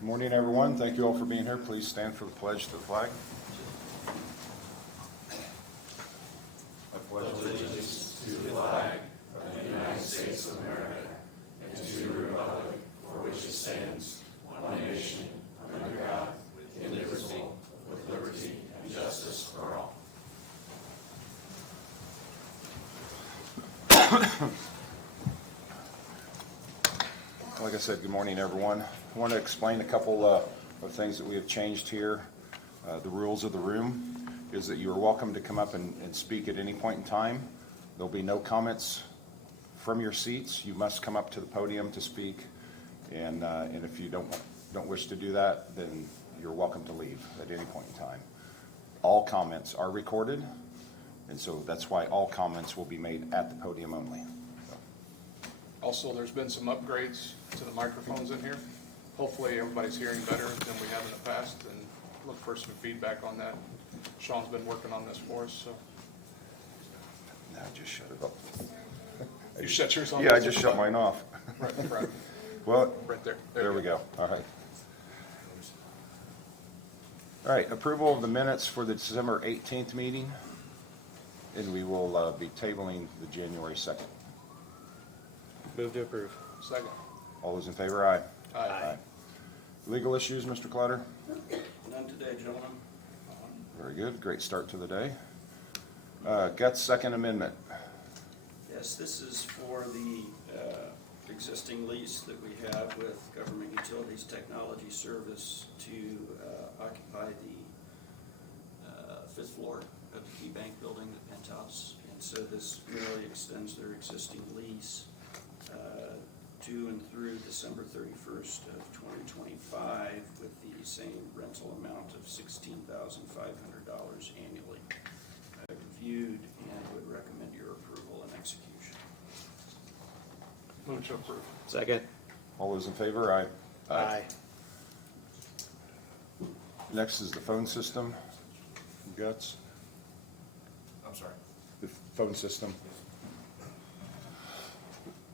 Good morning, everyone. Thank you all for being here. Please stand for the pledge to the flag. I pledge allegiance to the flag of the United States of America and to the republic for which it stands, one nation, under God, indivisible, with liberty and justice for all. Like I said, good morning, everyone. I want to explain a couple of things that we have changed here. The rules of the room is that you are welcome to come up and speak at any point in time. There'll be no comments from your seats. You must come up to the podium to speak, and if you don't wish to do that, then you're welcome to leave at any point in time. All comments are recorded, and so that's why all comments will be made at the podium only. Also, there's been some upgrades to the microphones in here. Hopefully, everybody's hearing better than we have in the past, and look for some feedback on that. Sean's been working on this for us, so. Now just shut it up. You shut yours off? Yeah, I just shut mine off. Right. Well, Right there. there we go. All right. All right, approval of the minutes for the December 18th meeting, and we will be tabling the January 2nd. Move to approve. Second. All those in favor, aye. Aye. Legal issues, Mr. Clutter? None today, gentlemen. Very good. Great start to the day. Guts Second Amendment. Yes, this is for the existing lease that we have with Government Utilities Technology Service to occupy the fifth floor of the Key Bank building, the penthouse. And so this merely extends their existing lease to and through December 31st of 2025 with the same rental amount of $16,500 annually. I reviewed and would recommend your approval and execution. Move to approve. Second. All those in favor, aye. Aye. Next is the phone system. Guts? I'm sorry. The phone system.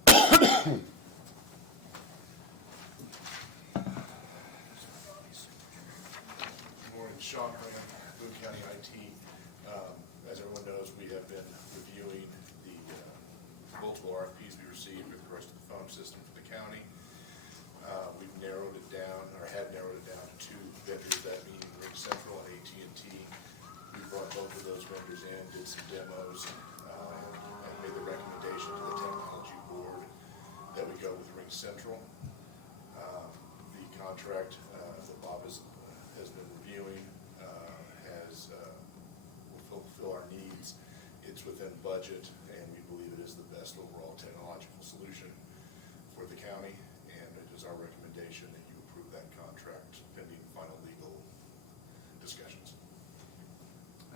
Good morning, Sean Graham, Boone County IT. As everyone knows, we have been reviewing the multiple RFPs we received with regards to the phone system for the county. We've narrowed it down, or have narrowed it down to two vendors, that being Ring Central and AT&T. We brought both of those vendors in, did some demos, and made the recommendation to the technology board that we go with Ring Central. The contract that Bob has been reviewing will fulfill our needs. It's within budget, and we believe it is the best overall technological solution for the county, and it is our recommendation that you approve that contract pending final legal discussions.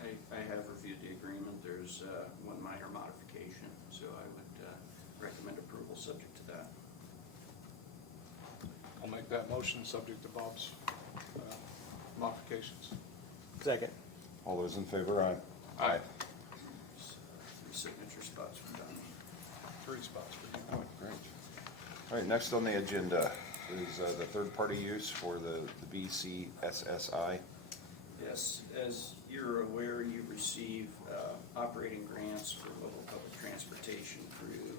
I have reviewed the agreement. There's one minor modification, so I would recommend approval subject to that. I'll make that motion subject to Bob's modifications. Second. All those in favor, aye. Aye. Three signature spots for done. 3 spots for you. Oh, great. All right, next on the agenda is the third-party use for the BCSSI. Yes, as you're aware, you receive operating grants for local public transportation through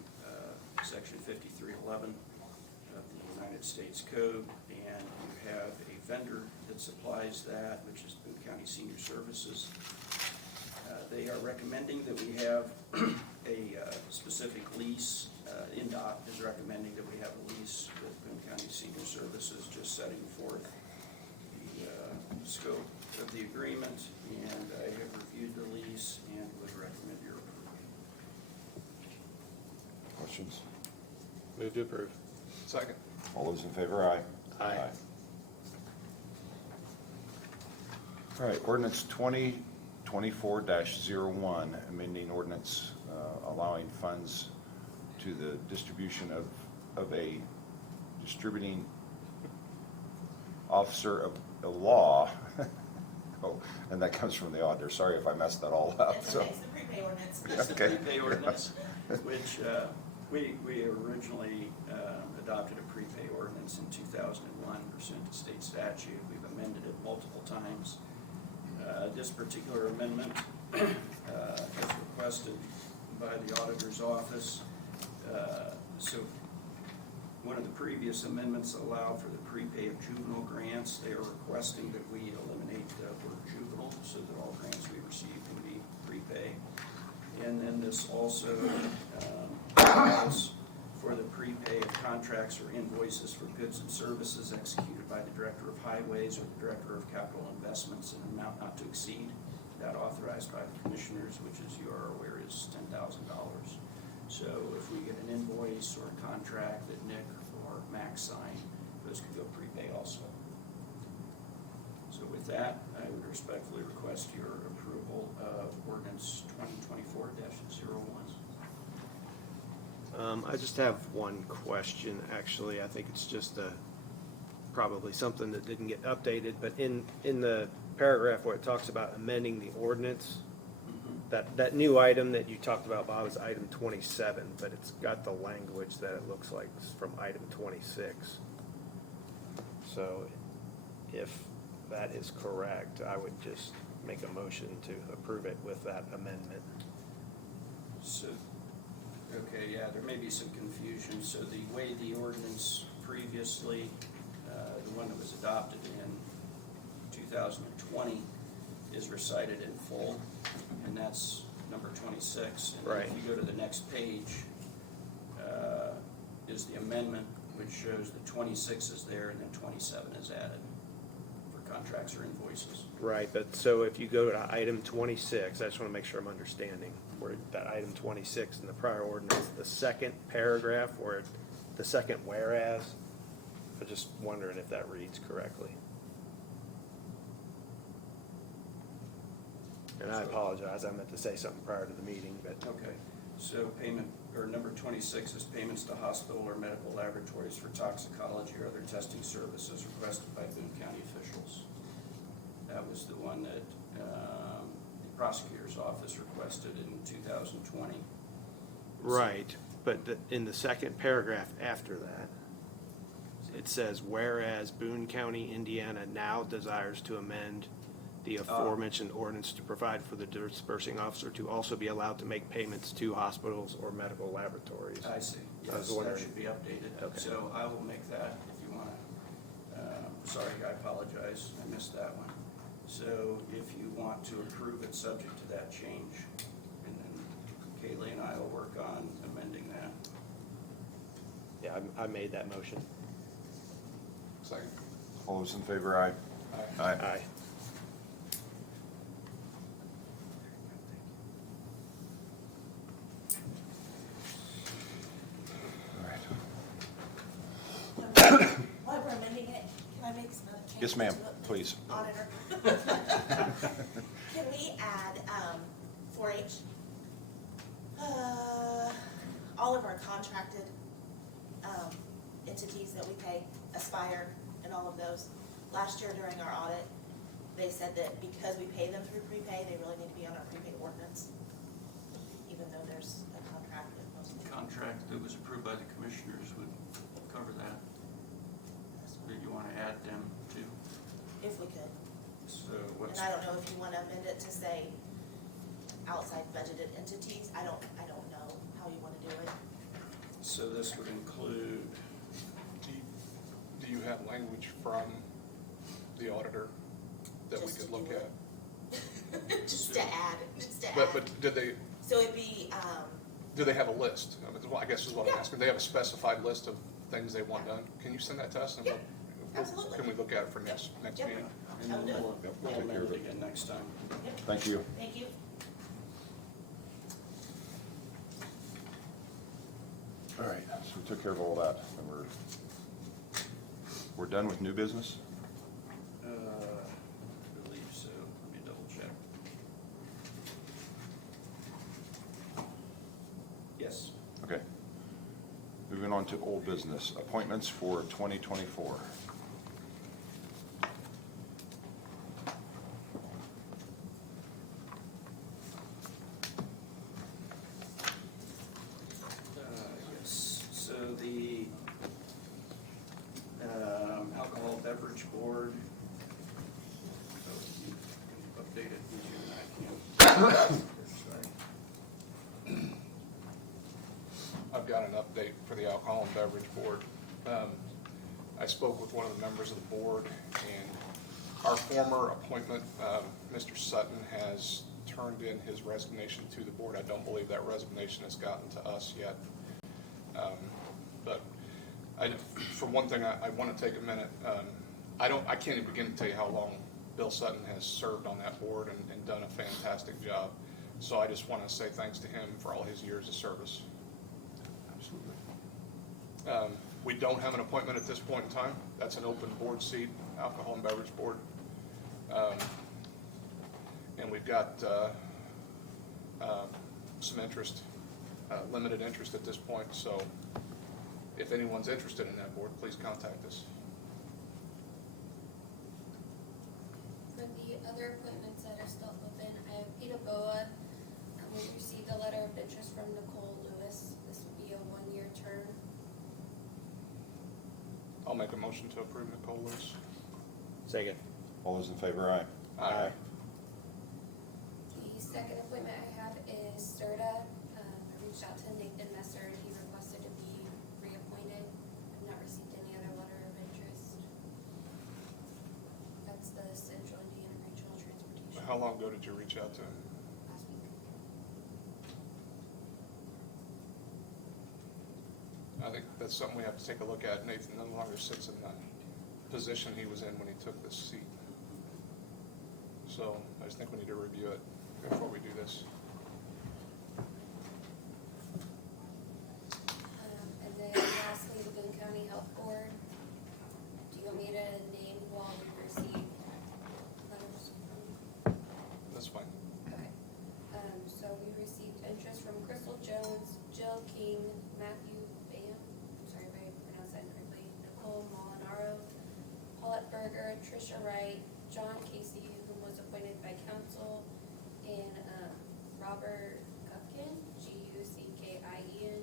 Section 5311 of the United States Code, and you have a vendor that supplies that, which is Boone County Senior Services. They are recommending that we have a specific lease. INDOT is recommending that we have a lease with Boone County Senior Services, just setting forth the scope of the agreement, and I have reviewed the lease and would recommend your approval. Questions? Move to approve. Second. All those in favor, aye. Aye. All right, ordinance 2024-01, amending ordinance allowing funds to the distribution of a distributing officer of the law. Oh, and that comes from the auditor. Sorry if I messed that all up. That's So. okay, it's the prepay ordinance. It's the Okay. prepay ordinance, which we originally adopted a prepay ordinance in 2001 pursuant to state statute. We've amended it multiple times. This particular amendment is requested by the auditor's office. So one of the previous amendments allowed for the prepay of juvenile grants. They are requesting that we eliminate the word juvenile so that all grants we receive can be prepay. And then this also allows for the prepay of contracts or invoices for goods and services executed by the Director of Highways or the Director of Capital Investments in an amount not to exceed that authorized by the Commissioners, which, as you are aware, is $10,000. So if we get an invoice or a contract that Nick or Max sign, those could go prepay also. So with that, I would respectfully request your approval of ordinance 2024-01. I just have one question, actually. I think it's just probably something that didn't get updated, but in the paragraph where it talks about amending the ordinance, that new item that you talked about, Bob, is item 27, but it's got the language that it looks like it's from item 26. So if that is correct, I would just make a motion to approve it with that amendment. So, okay, yeah, there may be some confusion. So the way the ordinance previously, the one that was adopted in 2020, is recited in full, and that's number 26. And Right. if you go to the next page, is the amendment, which shows that 26 is there and then 27 is added for contracts or invoices. Right, but so if you go to item 26, I just want to make sure I'm understanding, where that item 26 in the prior ordinance, the second paragraph, or the second whereas, I'm just wondering if that reads correctly. And I apologize, I meant to say something prior to the meeting, but Okay, so payment, or number 26 is payments to hospital or medical laboratories for toxicology or other testing services requested by Boone County officials. That was the one that the prosecutor's office requested in 2020. right, but in the second paragraph after that, it says, whereas Boone County, Indiana now desires to amend the aforementioned ordinance to provide for the dispersing officer to also be allowed to make payments to hospitals or medical laboratories. I see, I was yes, that wondering. should be updated. Okay. So I will make that if you want to. Sorry, I apologize, I missed that one. So if you want to approve it subject to that change, and then Kaylee and I will work on amending that. Yeah, I made that motion. Second. All those in favor, aye. Aye. Aye. All right. While we're amending it, can I make some other changes? Yes, ma'am, to it? please. Auditor. Can we add, 4-H? All of our contracted, entities that we pay, Aspire and all of those. Last year during our audit, they said that because we pay them through prepay, they really need to be on our prepay ordinance, even though there's a contract with most of them. Contract that was approved by the commissioners would cover that. Did you want to add them too? If we could. So And what's, I don't know if you want to amend it to say outside budgeted entities. I don't know how you want to do it. so this would include, Do you have language from the auditor that we Just could to look do at? it. Just to add, But did they, So it'd be, do they have a list? I mean, I guess is what I'm Yeah. asking. They have a specified list of things they want done? Can you send that to us? And Yeah, we'll- absolutely. Can we look at it for next Yep. meeting? and I'll then do it. we'll Yep, we'll take care amend of it it. again next time. Thank you. thank you. All right, so we took care of all that, and we're done with new business? I believe so. Let me double check. Yes. Okay. Moving on to old business, appointments for 2024. Yes, so the alcohol beverage Beverage Board. So you can update it easier than I can. I've got an update for the Alcohol and Beverage Board. I spoke with one of the members of the board, and our former appointment, Mr. Sutton, has turned in his resignation to the board. I don't believe that resignation has gotten to us yet. But for one thing, I want to take a minute. I can't even begin to tell you how long Bill Sutton has served on that board and done a fantastic job. So I just want to say thanks to him for all his years of service. Absolutely. We don't have an appointment at this point in time. That's an open board seat, Alcohol and Beverage Board. And we've got some interest, limited interest at this point. So if anyone's interested in that board, please contact us. For the other appointments that are still open, I have Peter Boa. We received a letter of interest from Nicole Lewis. This would be a one-year term. I'll make a motion to approve Nicole Lewis. Second. All those in favor, aye. Aye. The second appointment I have is Serta. I reached out to Nathan Messer and he requested to be reappointed. I've not received any other letter of interest. That's the Central Indiana Regional Transportation. How long ago did you reach out to him? Last week. I think that's something we have to take a look at. Nathan no longer sits in the position he was in when he took this seat. So I just think we need to review it before we do this. And then lastly, the Boone County Health Board. Do you want me to name who all we received letters from? That's fine. Okay. So we received interest from Crystal Jones, Jill King, Matthew Bam, I'm sorry if I pronounced that incorrectly, Nicole Molinaro, Paulette Berger, Tricia Wright, John Casey, who was appointed by council, and Robert Gufkin, Guckin.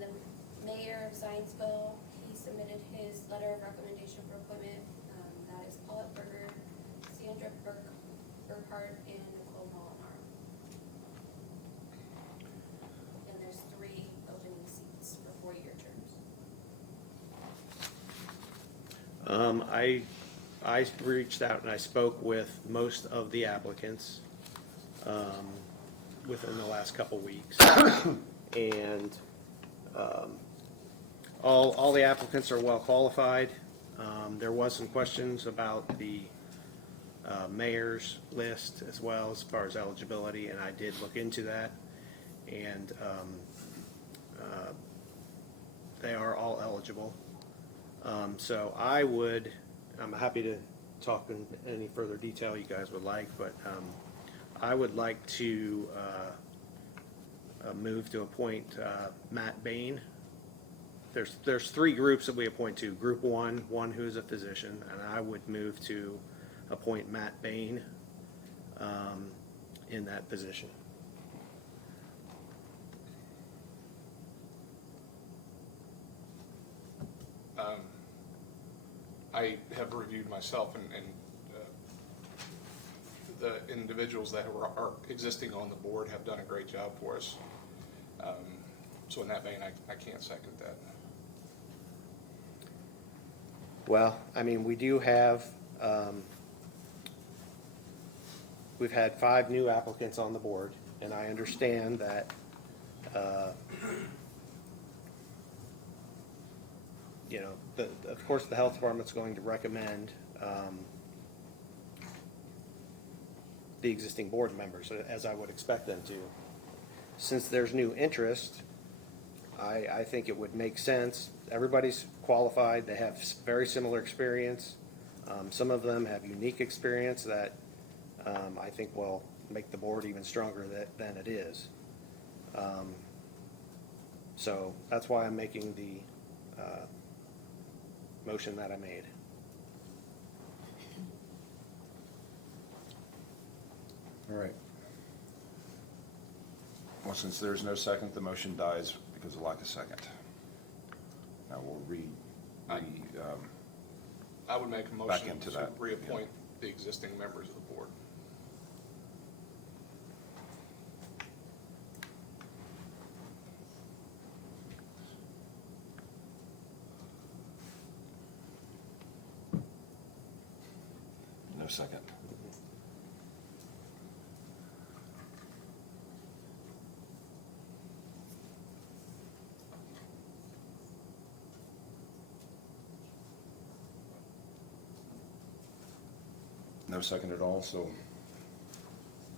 The mayor of Zionsville, he submitted his letter of recommendation for appointment. That is Paulette Berger, Sandra Burkhart, and Nicole Molinaro. And there's 3 opening seats for 4-year terms. I reached out and I spoke with most of the applicants within the last couple weeks. And all the applicants are well qualified. There was some questions about the mayor's list as well as far as eligibility, and I did look into that. And they are all eligible. So I'm happy to talk in any further detail you guys would like, but I would like to move to appoint Matt Bain. There's 3 groups that we appoint to. Group 1 who's a physician, and I would move to appoint Matt Bain in that position. I have reviewed myself and the individuals that are existing on the board have done a great job for us. So in that vein, I can't second that. Well, I mean, we do have, we've had 5 new applicants on the board, and I understand that, you know, of course, the health department's going to recommend the existing board members, as I would expect them to. Since there's new interest, I think it would make sense. Everybody's qualified. They have very similar experience. Some of them have unique experience that I think will make the board even stronger than it is. So that's why I'm making the motion that I made. All right. Well, since there's no second, the motion dies because of lack of second. Now we'll I would make a back motion into to that. reappoint the existing members of the board. No second. No second at all, so,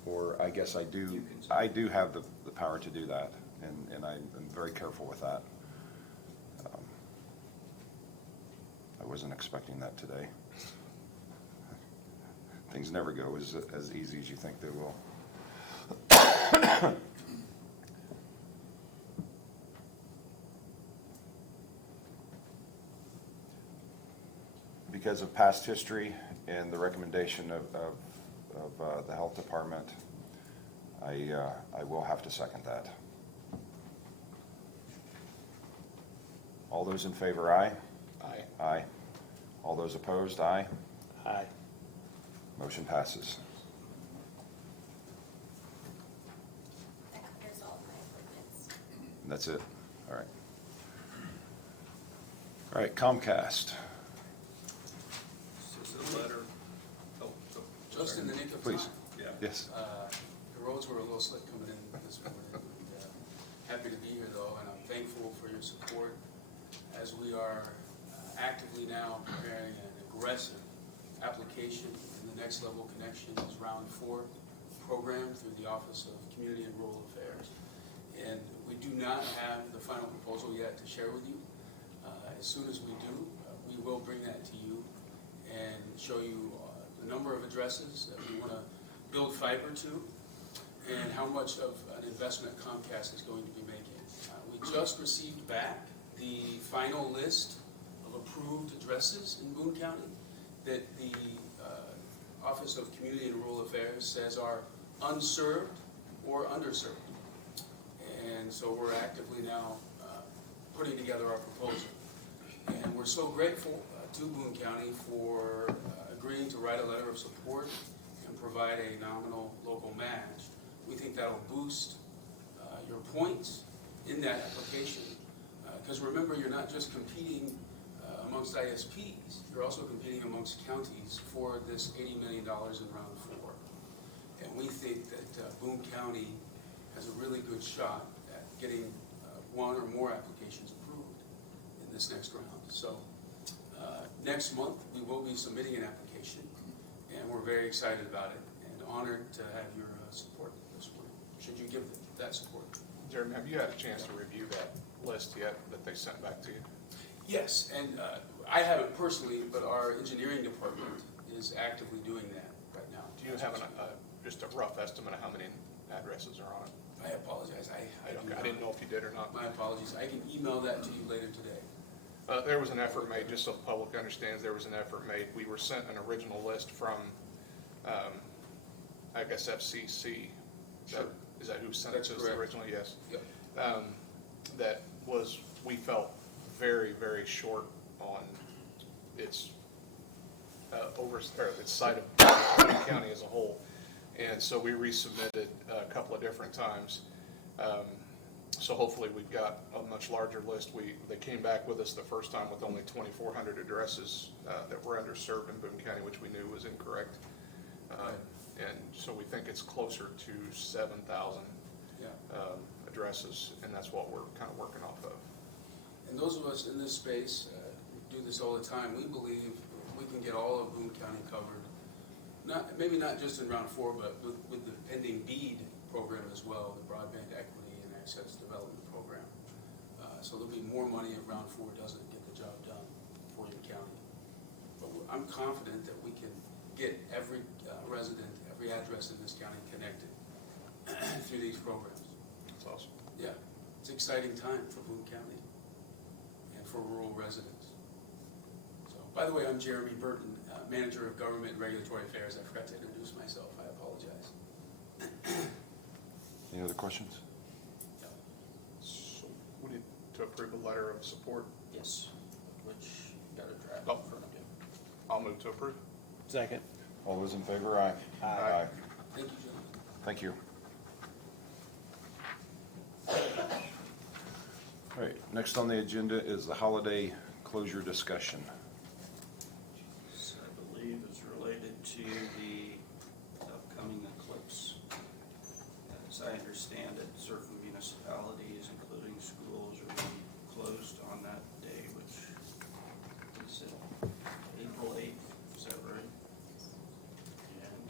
or I guess I do have the power to do that, and I'm very careful with that. I wasn't expecting that today. Things never go as easy as you think they will. Because of past history and the recommendation of the health department, I will have to second that. All those in favor, aye? Aye. Aye. All those opposed, aye? Aye. Motion passes. That covers all of my appointments. And that's it? All right. All right, Comcast, This is a letter. Oh, Just in the nick of please. time. Yeah. Yes. The roads were a little slick coming in this morning. And, happy to be here though, and I'm thankful for your support as we are actively now preparing an aggressive application. And the next level connection is round 4 program through the Office of Community and Rural Affairs. And we do not have the final proposal yet to share with you. As soon as we do, we will bring that to you and show you the number of addresses that we want to build fiber to and how much of an investment Comcast is going to be making. We just received back the final list of approved addresses in Boone County that the Office of Community and Rural Affairs says are unserved or underserved. And so we're actively now putting together our proposal. And we're so grateful to Boone County for agreeing to write a letter of support and provide a nominal local match. We think that'll boost your points in that application. Because remember, you're not just competing amongst ISPs, you're also competing amongst counties for this $80 million in round 4. And we think that Boone County has a really good shot at getting one or more applications approved in this next round. So next month, we will be submitting an application, and we're very excited about it and honored to have your support this morning, should you give that support. Jeremy, have you had a chance to review that list yet that they sent back to you? Yes, and I haven't personally, but our engineering department is actively doing that right now. Do you have just a rough estimate of how many addresses are on it? I apologize, I do Okay, I not. didn't know if you did or not. My apologies, I can email that to you later today. There was an effort made, just so the public understands, there was an effort made. We were sent an original list from, I guess, FCC. Sure. Is that who sent it That's to us correct. originally? Yes. Yep. That was, we felt very, very short on its its side of Boone County as a whole. And so we resubmitted a couple of different times. So hopefully we've got a much larger list. They came back with us the first time with only 2,400 addresses that were underserved in Boone County, which we knew was incorrect. And so we think it's closer to 7,000 Yeah. addresses, and that's what we're kind of working off of. And those of us in this space do this all the time. We believe we can get all of Boone County covered. Maybe not just in round 4, but with the pending BEAD program as well, the Broadband Equity and Access Development Program. So there'll be more money if round 4 doesn't get the job done for your county. But I'm confident that we can get every resident, every address in this county connected through these programs. That's awesome. Yeah, it's an exciting time for Boone County and for rural residents. So, by the way, I'm Jeremy Burton, Manager of Government and Regulatory Affairs. I forgot to introduce myself. I apologize. Any other questions? Yeah. So we need to approve a letter of support. Yes, which you got a draft Oh. in front of you. I'll move to approve. Second. All those in favor, aye. Aye. Thank you, gentlemen. Thank you. All right, next on the agenda is the holiday closure discussion. This, I believe, is related to the upcoming eclipse. As I understand it, certain municipalities, including schools, are being closed on that day, which is April 8th, is that right? And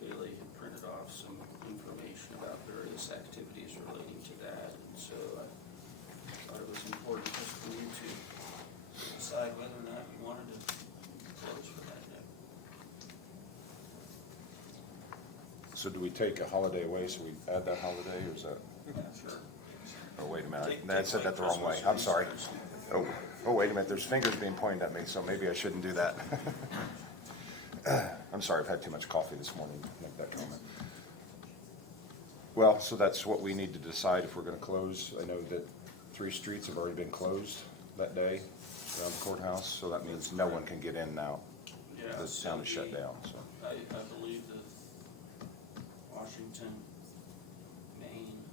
Kaylee had printed off some information about various activities relating to that, and so I thought it was important just for you to decide whether or not you wanted to close for that day. So do we take a holiday away, so we add that holiday, or is that, Yeah, sure. oh, wait a minute, Take- I said that the wrong way, I'm sorry. Oh, wait a minute, there's fingers being pointed at me, so maybe I shouldn't do that. I'm sorry, I've had too much coffee this morning to make that comment. Well, so that's what we need to decide if we're gonna close. I know that 3 streets have already been closed that day around the courthouse, so that means no one can get in now. Yeah, The so town is shut down, so. I believe that Washington, Maine,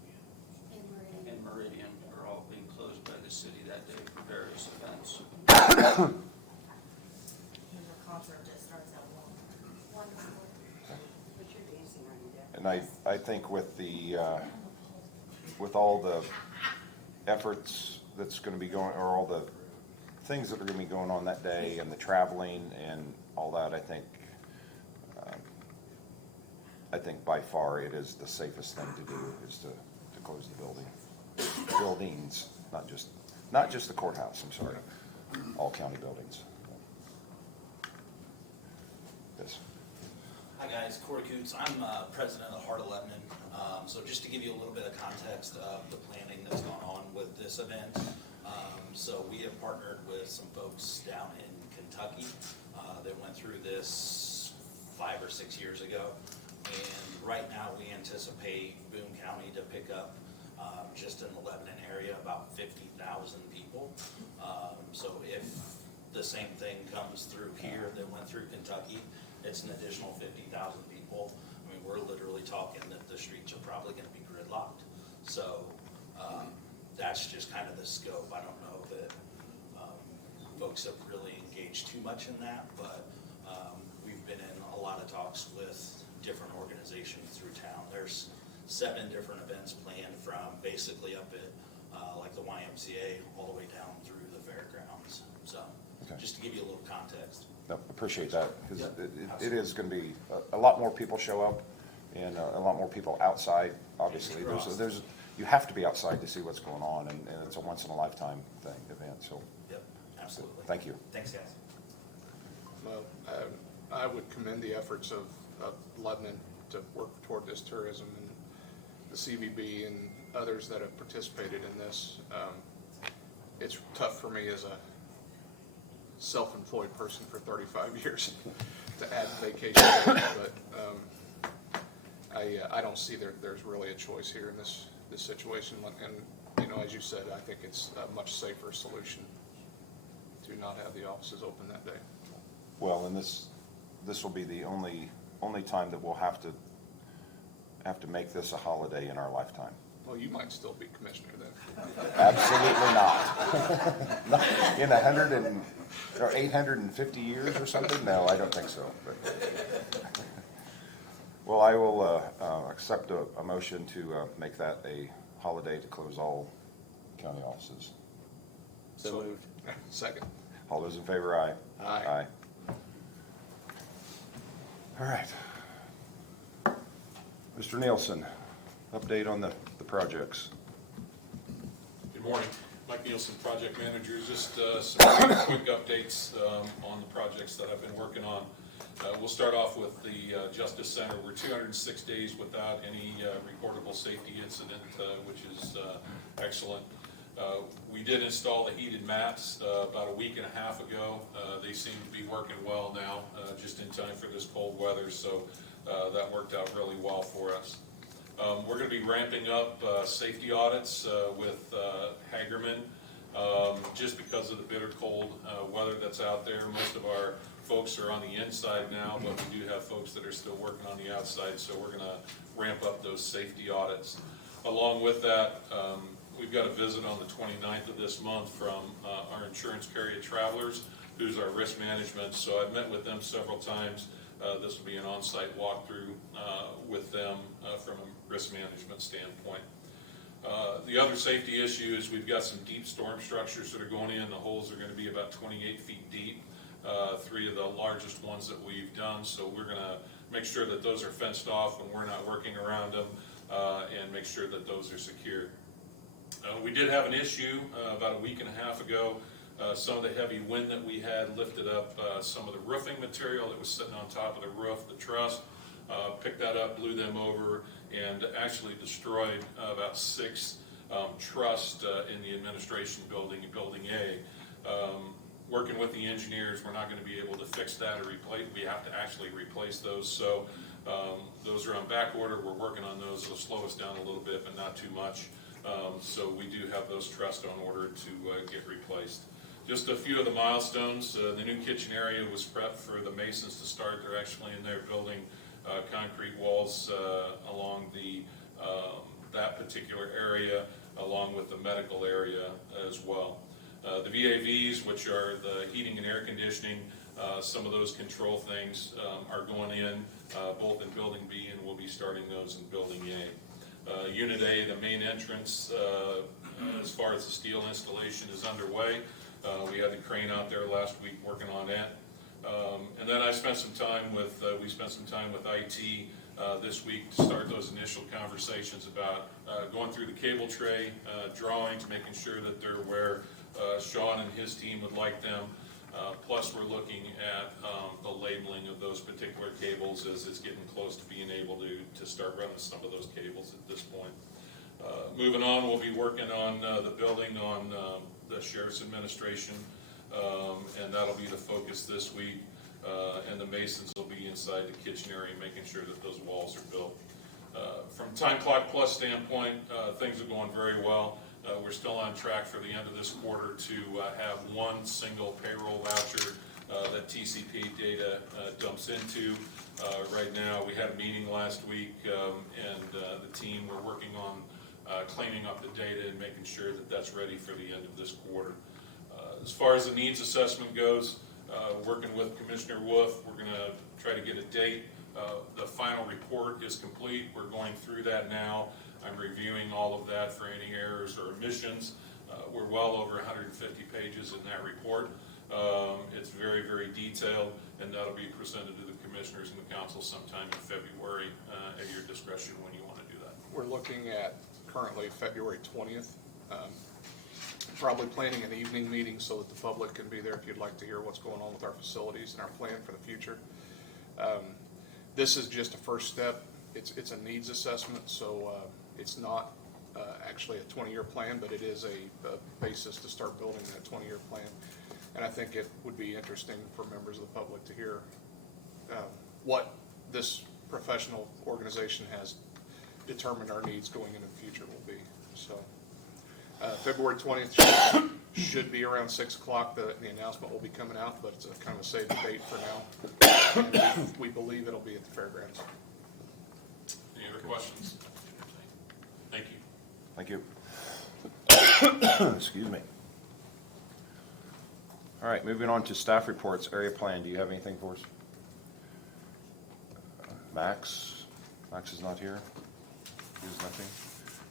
In Meridian. and Meridian are all being closed by the city that day for various events. And the concert just starts at 1. Wonderful. And I think with the, with all the efforts that's gonna be going, or all the things that are gonna be going on that day, and the traveling and all that, I think by far it is the safest thing to do, is to close the buildings, not just the courthouse, I'm sorry, all county buildings. Yes. Hi guys, Corey Coots. I'm president of Heart of Lebanon. So just to give you a little bit of context of the planning that's gone on with this event. So we have partnered with some folks down in Kentucky that went through this 5 or 6 years ago. And right now we anticipate Boone County to pick up just in the Lebanon area about 50,000 people. So if the same thing comes through here that went through Kentucky, it's an additional 50,000 people. I mean, we're literally talking that the streets are probably gonna be gridlocked. So, that's just kind of the scope. I don't know that, folks have really engaged too much in that, but, we've been in a lot of talks with different organizations through town. There's 7 different events planned from basically up at, like the YMCA, all the way down through the fairgrounds. So, Okay. just to give you a little context. No, appreciate that, because Yep. it is gonna be, a lot more people show up, and a lot more people outside, obviously. There's, you have to be outside to see what's going on, and it's a once-in-a-lifetime event, so, Yep, absolutely. thank you. Thanks, guys. Well, I would commend the efforts of Lebanon to work toward this tourism, and the CVB and others that have participated in this. It's tough for me as a self-employed person for 35 years to add vacation days, but I don't see there's really a choice here in this situation. And, you know, as you said, I think it's a much safer solution to not have the offices open that day. Well, and this will be the only time that we'll have to make this a holiday in our lifetime. Well, you might still be commissioner then. Absolutely not. Not in 100 or 850 years or something? No, I don't think so. But well, I will accept a motion to make that a holiday to close all county offices. So moved. Second. All those in favor, aye. Aye. All right. Mr. Nielsen, update on the projects. Good morning. Mike Nielsen, Project Manager. Just some quick updates on the projects that I've been working on. We'll start off with the Justice Center. We're 206 days without any reportable safety incident, which is excellent. We did install the heated mats about a week and a half ago. They seem to be working well now, just in time for this cold weather, so that worked out really well for us. We're going to be ramping up safety audits with Hagerman just because of the bitter cold weather that's out there. Most of our folks are on the inside now, but we do have folks that are still working on the outside, so we're gonna ramp up those safety audits. Along with that, we've got a visit on the 29th of this month from our insurance carrier Travelers, who's our risk management. So I've met with them several times. This will be an on-site walkthrough with them from a risk management standpoint. The other safety issue is we've got some deep storm structures that are going in. The holes are going to be about 28 feet deep, 3 of the largest ones that we've done. So we're going to make sure that those are fenced off when we're not working around them, and make sure that those are secure. We did have an issue about a week and a half ago. Some of the heavy wind that we had lifted up some of the roofing material that was sitting on top of the roof, the truss, picked that up, blew them over, and actually destroyed about 6 truss in the administration building, Building A. Working with the engineers, we're not going to be able to fix that or replace. We have to actually replace those. So those are on back order. We're working on those. It'll slow us down a little bit, but not too much. So we do have those trussed on order to get replaced. Just a few of the milestones. The new kitchen area was prepped for the masons to start. They're actually in there building concrete walls along that particular area, along with the medical area as well. The VAVs, which are the heating and air conditioning, some of those control things are going in both in Building B, and we'll be starting those in Building A. Unit A, the main entrance, as far as the steel installation is underway. We had the crane out there last week working on that. And then we spent some time with IT this week to start those initial conversations about going through the cable tray, drawings, making sure that they're where Sean and his team would like them. Plus, we're looking at the labeling of those particular cables as it's getting close to being able to start running some of those cables at this point. Moving on, we'll be working on the building on the Sheriff's Administration, and that'll be the focus this week. And the masons will be inside the kitchen area, making sure that those walls are built. From Time Clock Plus standpoint, things are going very well. We're still on track for the end of this quarter to have one single payroll voucher that TCP data dumps into. Right now, we had a meeting last week, and the team were working on cleaning up the data and making sure that that's ready for the end of this quarter. As far as the needs assessment goes, working with Commissioner Wolf, we're going to try to get a date. The final report is complete. We're going through that now. I'm reviewing all of that for any errors or omissions. We're well over 150 pages in that report. It's very, very detailed, and that'll be presented to the commissioners and the council sometime in February at your discretion when you want to do that. We're looking at currently February 20th. Probably planning an evening meeting so that the public can be there if you'd like to hear what's going on with our facilities and our plan for the future. This is just a first step. It's a needs assessment, so it's not actually a 20-year plan, but it is a basis to start building that 20-year plan. And I think it would be interesting for members of the public to hear what this professional organization has determined our needs going into the future will be. So February 20th should be around 6 o'clock. The announcement will be coming out, but it's a kind of a save the date for now. And we believe it'll be at the fairgrounds. Any other questions? Thank you. Thank you. Excuse me. All right, moving on to staff reports, area plan. Do you have anything for us? Max? Max is not here. He has nothing.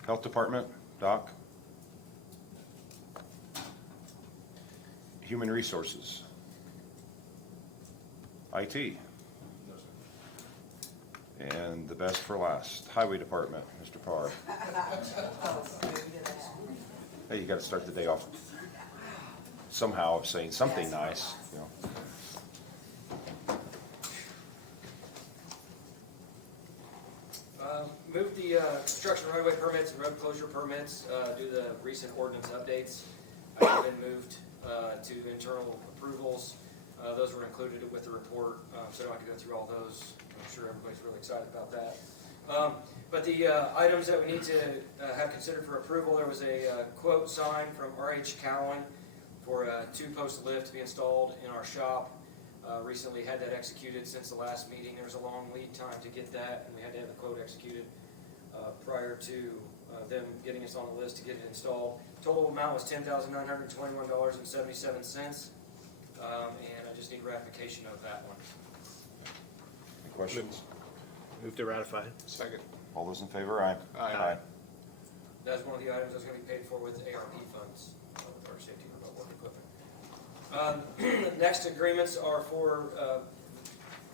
Health Department, Doc? Human Resources? IT? And the best for last, Highway Department, Mr. Parr. Hey, you got to start the day off somehow of saying something nice, you know. Move the construction roadway permits and road closure permits due to the recent ordinance updates. I've been moved to internal approvals. Those were included with the report, so I don't have to go through all those. I'm sure everybody's really excited about that. But the items that we need to have considered for approval, there was a quote signed from R.H. Cowan for a 2-post lift to be installed in our shop. Recently had that executed since the last meeting. There was a long lead time to get that, and we had to have the quote executed prior to them getting us on the list to get it installed. Total amount was $10,921.77, and I just need ratification of that one. Any questions? Move to ratify. Second. All those in favor, aye. Aye. That's one of the items that's gonna be paid for with ARP funds, with our safety remote work equipment. Next agreements are for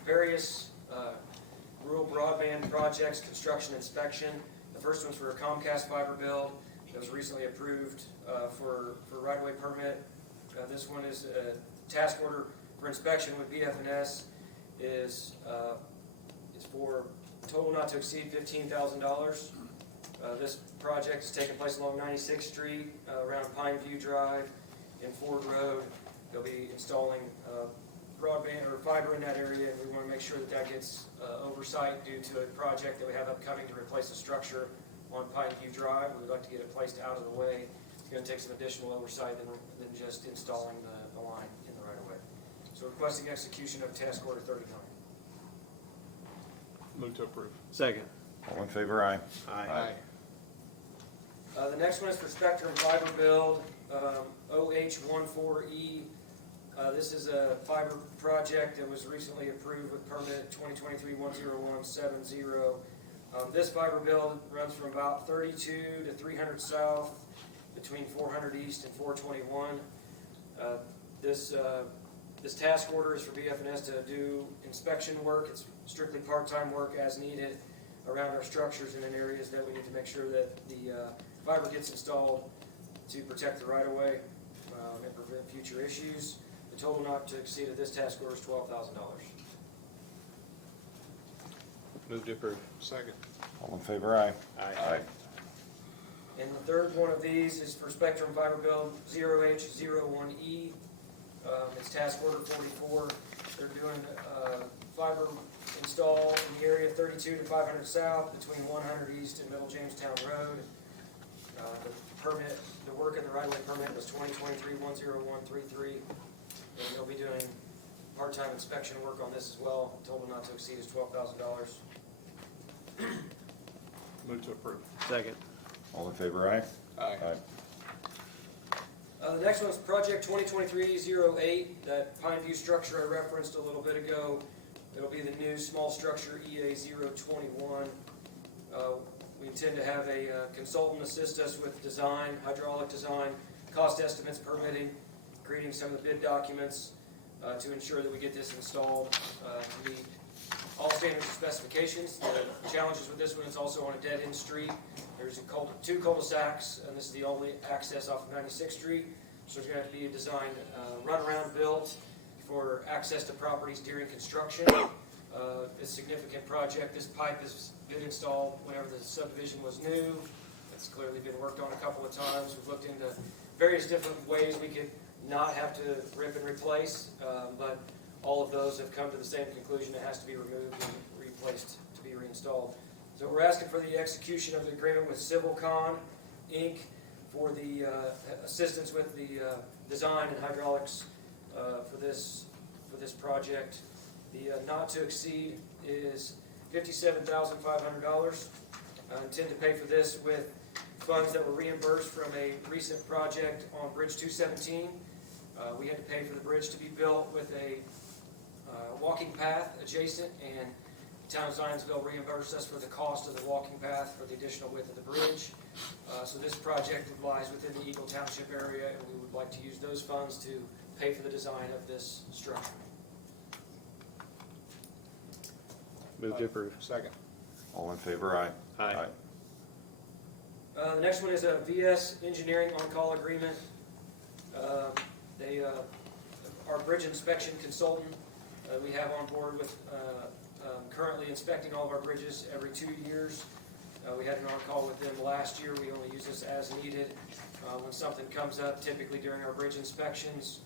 various rural broadband projects, construction inspection. The first one's for a Comcast fiber build that was recently approved for right-of-way permit. This one is a task order for inspection with BFNS is for total not to exceed $15,000. This project is taking place along 96th Street, around Pine View Drive and Ford Road. They'll be installing broadband or fiber in that area, and we want to make sure that that gets oversight due to a project that we have upcoming to replace a structure on Pine View Drive. We'd like to get it placed out of the way. It's going to take some additional oversight than just installing the line in the right of way. So requesting execution of task order 39. Move to approve. Second. All in favor, aye. Aye. The next one is for Spectrum Fiber Build, OH14E. This is a fiber project that was recently approved with permit 2023-10170. This fiber build runs from about 32 to 300 south, between 400 east and 421. This task order is for BFNS to do inspection work. It's strictly part-time work as needed around our structures and in areas that we need to make sure that the fiber gets installed to protect the right-of-way and prevent future issues. The total not to exceed of this task order is $12,000. Move to approve. Second. All in favor, aye. Aye. And the third one of these is for Spectrum Fiber Build 0H01E. It's task order 44. They're doing fiber install in the area 32 to 500 south between 100 east and Middle Jamestown Road. The work in the right-of-way permit was 2023-10133. And they'll be doing part-time inspection work on this as well. Total not to exceed is $12,000. Move to approve. Second. All in favor, aye. Aye. The next one's Project 2023-08, that Pine View structure I referenced a little bit ago. It'll be the new small structure EA021. We intend to have a consultant assist us with design, hydraulic design, cost estimates, permitting, creating some of the bid documents to ensure that we get this installed to meet all standards and specifications. The challenges with this one, it's also on a dead-end street. There's two cul-de-sacs, and this is the only access off of 96th Street. So there's going to have to be a designed runaround built for access to properties during construction. It's a significant project. This pipe has been installed whenever the subdivision was new. It's clearly been worked on a couple of times. We've looked into various different ways we could not have to rip and replace, but all of those have come to the same conclusion. It has to be removed and replaced to be reinstalled. So we're asking for the execution of the agreement with CivilCon, Inc. for the assistance with the design and hydraulics for this project. The not to exceed is $57,500. I intend to pay for this with funds that were reimbursed from a recent project on Bridge 217. We had to pay for the bridge to be built with a walking path adjacent, and the town of Zionsville reimbursed us for the cost of the walking path for the additional width of the bridge. So this project lies within the Eagle Township area, and we would like to use those funds to pay for the design of this structure. Move to approve. Second. All in favor, aye. Aye. The next one is a VS Engineering on-call agreement. They are bridge inspection consultant. We have on board with currently inspecting all of our bridges every 2 years. We had an on-call with them last year. We only use this as needed. When something comes up, typically during our bridge inspections,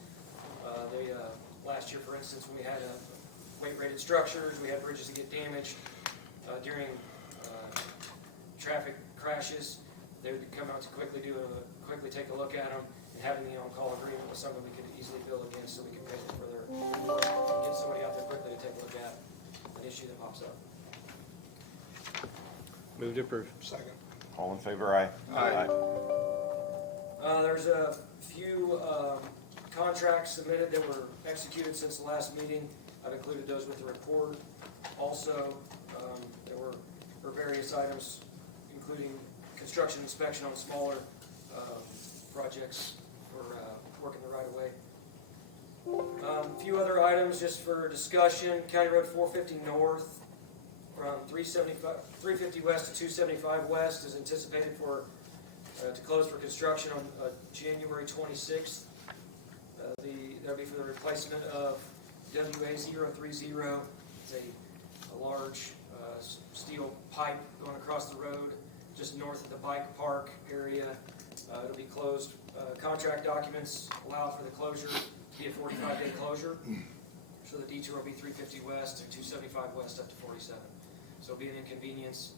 last year, for instance, when we had weight-rated structures, we had bridges that get damaged during traffic crashes. They would come out to quickly take a look at them, and having the on-call agreement was something we could easily bill against, so we could pay them for their get somebody out there quickly to take a look at an issue that pops up. Move to approve. Second. All in favor, aye? Aye. There's a few contracts submitted that were executed since the last meeting. I've included those with the report. Also, there were various items, including construction inspection on smaller projects for working the right of way. A few other items just for discussion. County Road 450 North from 350 West to 275 West is anticipated to close for construction on January 26th. That'll be for the replacement of WA030. It's a large steel pipe going across the road just north of the bike park area. It'll be closed. Contract documents allow for the closure to be a 45-day closure. So the detour will be 350 West and 275 West up to 47. So it'll be an inconvenience.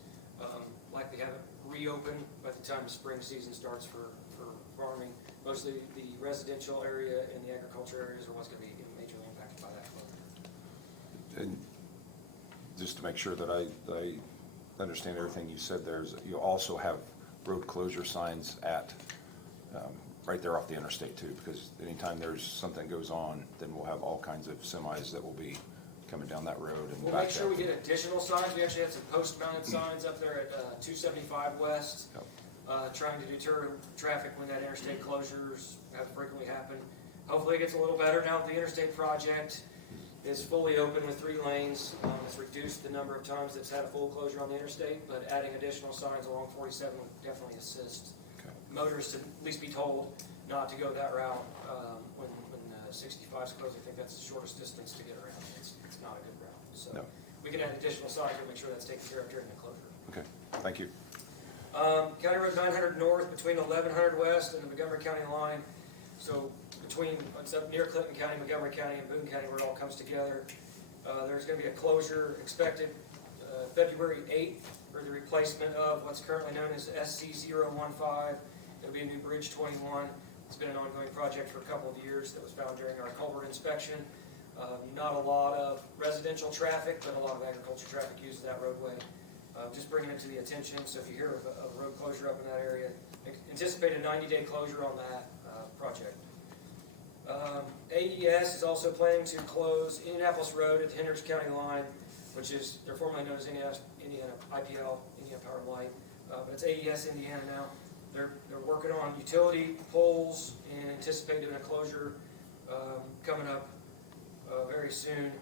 Likely have it reopened by the time the spring season starts for farming. Mostly the residential area and the agriculture areas are what's going to be majorly impacted by that closure. And just to make sure that I understand everything you said, you also have road closure signs at, right there off the interstate too, because anytime there's something goes on, then we'll have all kinds of semis that will be coming down that road and We'll back make sure up. we get additional signs. We actually had some post-mounted signs up there at 275 West, trying to deter traffic when that interstate closures have frequently happened. Hopefully it gets a little better now that the interstate project is fully open with 3 lanes. It's reduced the number of times it's had a full closure on the interstate, but adding additional signs along 47 would definitely assist motorists to at least be told not to go that route when 65 is closed. I think that's the shortest distance to get around. It's not a good route. So No. we can add additional signs and make sure that's taken care of during the closure. Okay, thank you. County Road 900 North between 1100 West and the Montgomery County line. So it's up near Clinton County, Montgomery County, and Boone County where it all comes together. There's going to be a closure expected February 8th for the replacement of what's currently known as SC015. It'll be a new Bridge 21. It's been an ongoing project for a couple of years that was found during our culvert inspection. Not a lot of residential traffic, but a lot of agriculture traffic uses that roadway. Just bringing it to the attention, so if you hear of a road closure up in that area, anticipate a 90-day closure on that project. AES is also planning to close Indianapolis Road at the Hendricks County line, which is, they're formerly known as Indiana IPL, Indiana Power and Light, but it's AES Indiana now. They're working on utility poles and anticipate doing a closure coming up very soon,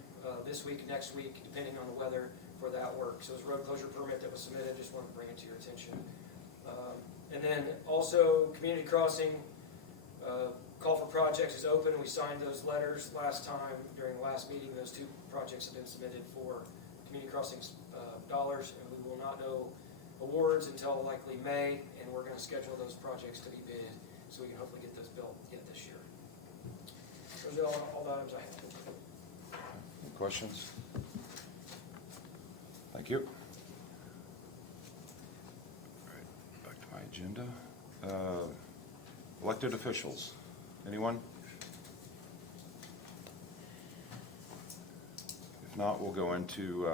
this week, next week, depending on the weather for that work. So it's a road closure permit that was submitted, just wanted to bring it to your attention. And then also community crossing, call for projects is open. We signed those letters last time during the last meeting. Those 2 projects have been submitted for community crossings dollars, and we will not know awards until likely May, and we're going to schedule those projects to be bid so we can hopefully get those built yet this year. Those are all the items I have. Any questions? Thank you. All right, back to my agenda. Elected officials. Anyone? If not, we'll go into,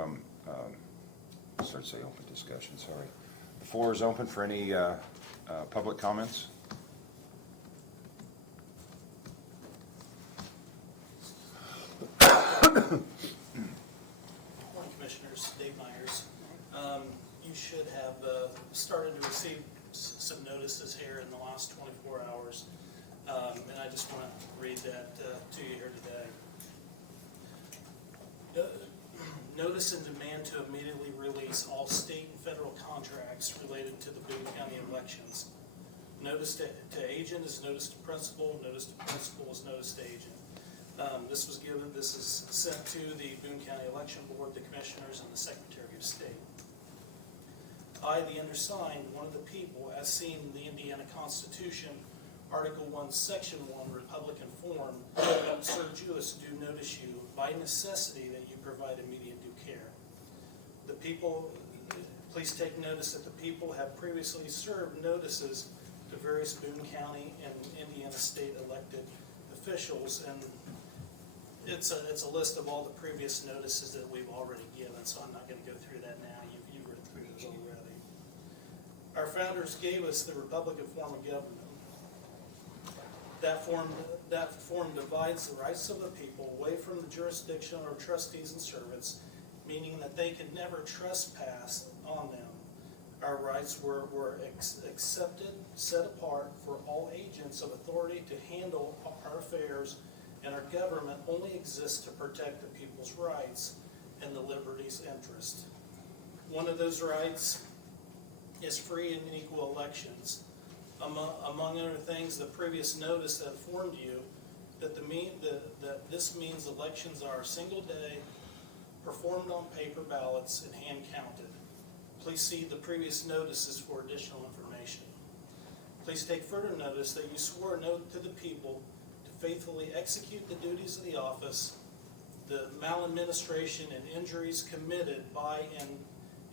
start say open discussion, sorry. The floor is open for any public comments. Morning, Commissioners. Dave Myers. You should have started to receive some notices here in the last 24 hours, and I just want to read that to you here today. Notice and demand to immediately release all state and federal contracts related to the Boone County elections. Notice to agent is notice to principal. Notice to principal is notice to agent. This is sent to the Boone County Election Board, the Commissioners, and the Secretary of State. I, the undersigned, one of the people, as seen in the Indiana Constitution, Article 1, Section 1, Republican form, urge you as to do notice you, by necessity, that you provide immediate due care. The people, please take notice that the people have previously served notices to various Boone County and Indiana state elected officials, and It's a list of all the previous notices that we've already given, so I'm not gonna go through that now. You've read through those already. Our founders gave us the Republican form of government. That form divides the rights of the people away from the jurisdiction of trustees and servants, meaning that they could never trespass on them. Our rights were accepted, set apart for all agents of authority to handle our affairs, and our government only exists to protect the people's rights and the liberties' interest. One of those rights is free and equal elections. Among other things, the previous notice that informed you that that this means elections are a single day, performed on paper ballots, and hand counted. Please see the previous notices for additional information. Please take further notice that you swore an oath to the people to faithfully execute the duties of the office. The maladministration and injuries committed by and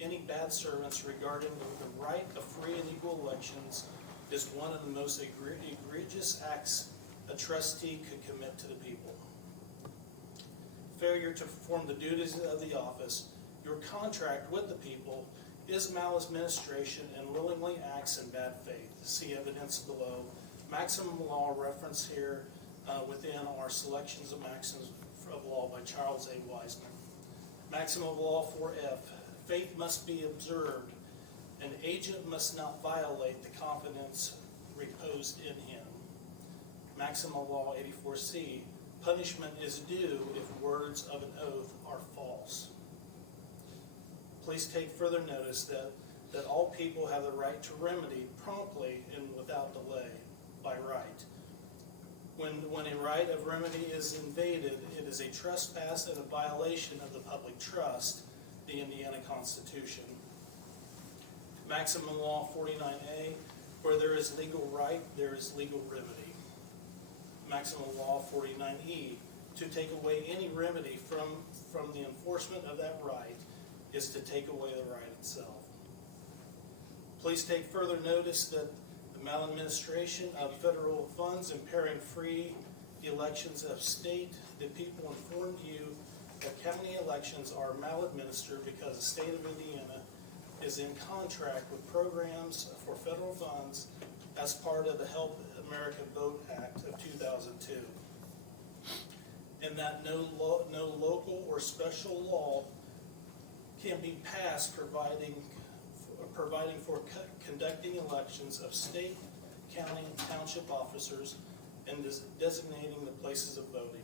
any bad servants regarding the right of free and equal elections is one of the most egregious acts a trustee could commit to the people. Failure to perform the duties of the office, your contract with the people, is maladministration and willingly acts in bad faith. See evidence below. Maximum law reference here within our selections of maxims of law by Charles A. Wiseman. Maximum law 4F, faith must be observed. An agent must not violate the confidence reposed in him. Maximum law 84C, punishment is due if words of an oath are false. Please take further notice that all people have the right to remedy promptly and without delay by right. When a right of remedy is invaded, it is a trespass and a violation of the public trust, the Indiana Constitution. Maximum law 49A, where there is legal right, there is legal remedy. Maximum law 49E, to take away any remedy from the enforcement of that right is to take away the right itself. Please take further notice that the maladministration of federal funds impairing free elections of state, the people informed you that county elections are maladministered because the state of Indiana is in contract with programs for federal funds as part of the Help America Vote Act of 2002. And that no local or special law can be passed providing for conducting elections of state, county, and township officers and designating the places of voting.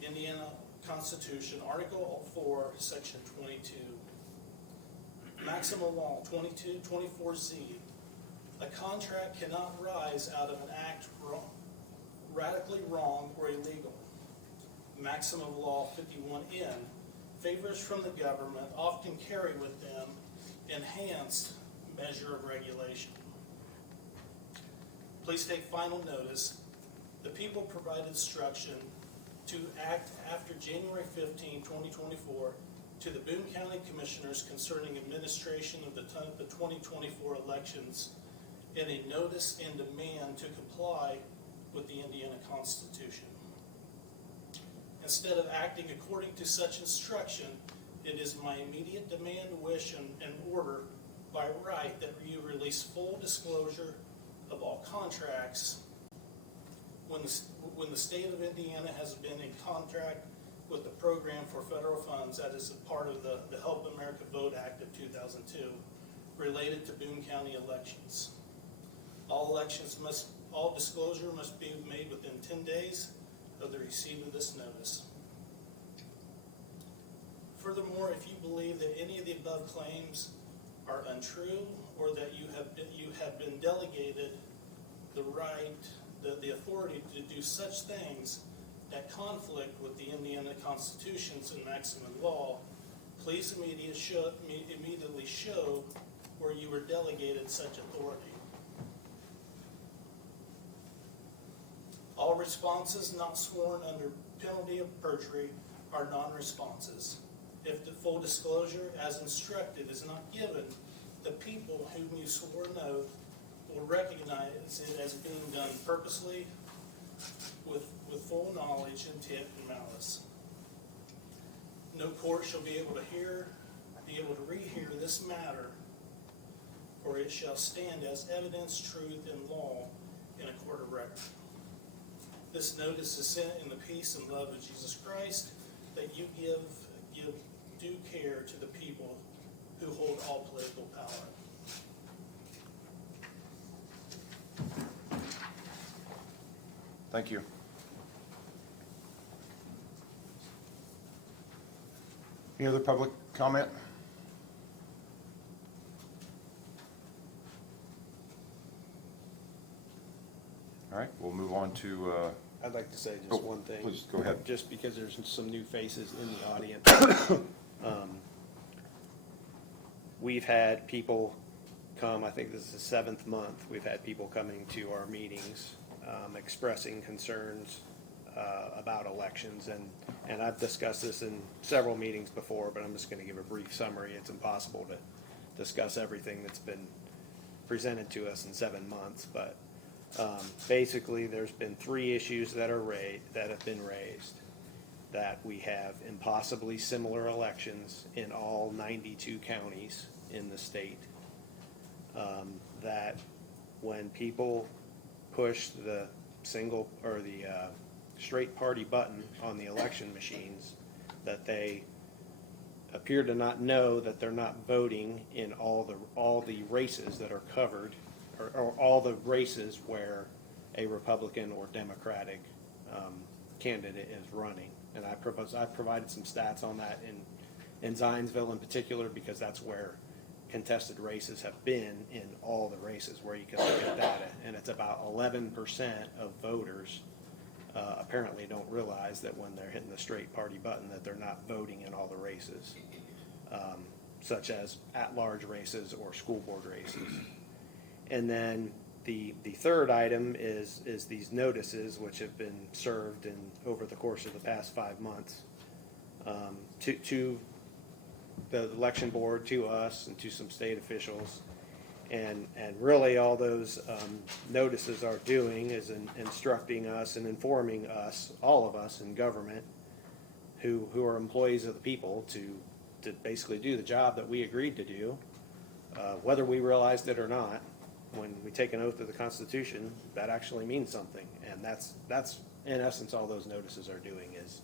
Indiana Constitution, Article 4, Section 22. Maximum law 24Z. A contract cannot rise out of an act radically wrong or illegal. Maximum law 51N. Favors from the government often carry with them enhanced measure of regulation. Please take final notice. The people provide instruction to act after January 15, 2024 to the Boone County Commissioners concerning administration of the 2024 elections in a notice and demand to comply with the Indiana Constitution. Instead of acting according to such instruction, it is my immediate demand, wish, and order by right that you release full disclosure of all contracts when the state of Indiana has been in contract with the program for federal funds that is a part of the Help America Vote Act of 2002 related to Boone County elections. All disclosure must be made within 10 days of the receipt of this notice. Furthermore, if you believe that any of the above claims are untrue or that you have been delegated the right, the authority to do such things that conflict with the Indiana Constitutions and maximum law, please immediately show where you were delegated such authority. All responses not sworn under penalty of perjury are non-responses. If the full disclosure as instructed is not given, the people whom you swore an oath will recognize it as being done purposely with with full knowledge, intent, and malice. No court shall be able to rehear this matter, for it shall stand as evidence, truth, and law in a court of record. This notice is sent in the peace and love of Jesus Christ, that you give due care to the people who hold all political power. Thank you. Any other public comment? All right, we'll move on to, I'd like to say Oh, just one thing. please, go ahead. Just because there's some new faces in the audience. We've had people come, I think this is the 7th month, we've had people coming to our meetings, expressing concerns about elections. And I've discussed this in several meetings before, but I'm just going to give a brief summary. It's impossible to discuss everything that's been presented to us in 7 months, but basically, there's been 3 issues that have been raised. That we have impossibly similar elections in all 92 counties in the state. That when people push the single or the straight party button on the election machines, that they appear to not know that they're not voting in all the races that are covered, or all the races where a Republican or Democratic candidate is running. And I've provided some stats on that in Zionsville in particular, because that's where contested races have been in all the races where you can look at data. And it's about 11% of voters apparently don't realize that when they're hitting the straight party button that they're not voting in all the races, such as at-large races or school board races. And then the third item is these notices, which have been served over the course of the past 5 months to the election board, to us, and to some state officials. And really all those notices are doing is instructing us and informing us, all of us in government, who are employees of the people, to basically do the job that we agreed to do, whether we realized it or not. When we take an oath of the Constitution, that actually means something. And that's in essence all those notices are doing, is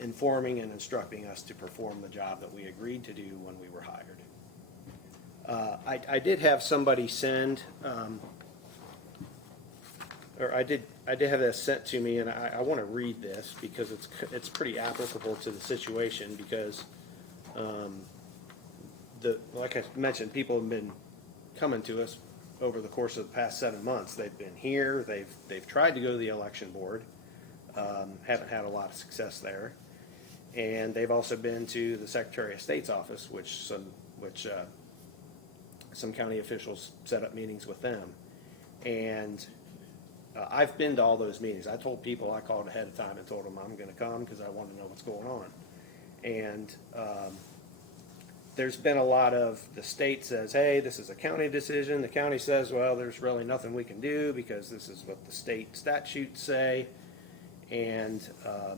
informing and instructing us to perform the job that we agreed to do when we were hired. I did have somebody send, or I did have this sent to me, and I want to read this because it's pretty applicable to the situation, because like I mentioned, people have been coming to us over the course of the past 7 months. They've been here, they've tried to go to the election board, haven't had a lot of success there, and they've also been to the Secretary of State's office, which some county officials set up meetings with them. And I've been to all those meetings. I told people, I called ahead of time and told them I'm going to come because I want to know what's going on. And there's been a lot of, the state says, hey, this is a county decision. The county says, well, there's really nothing we can do because this is what the state statutes say. And I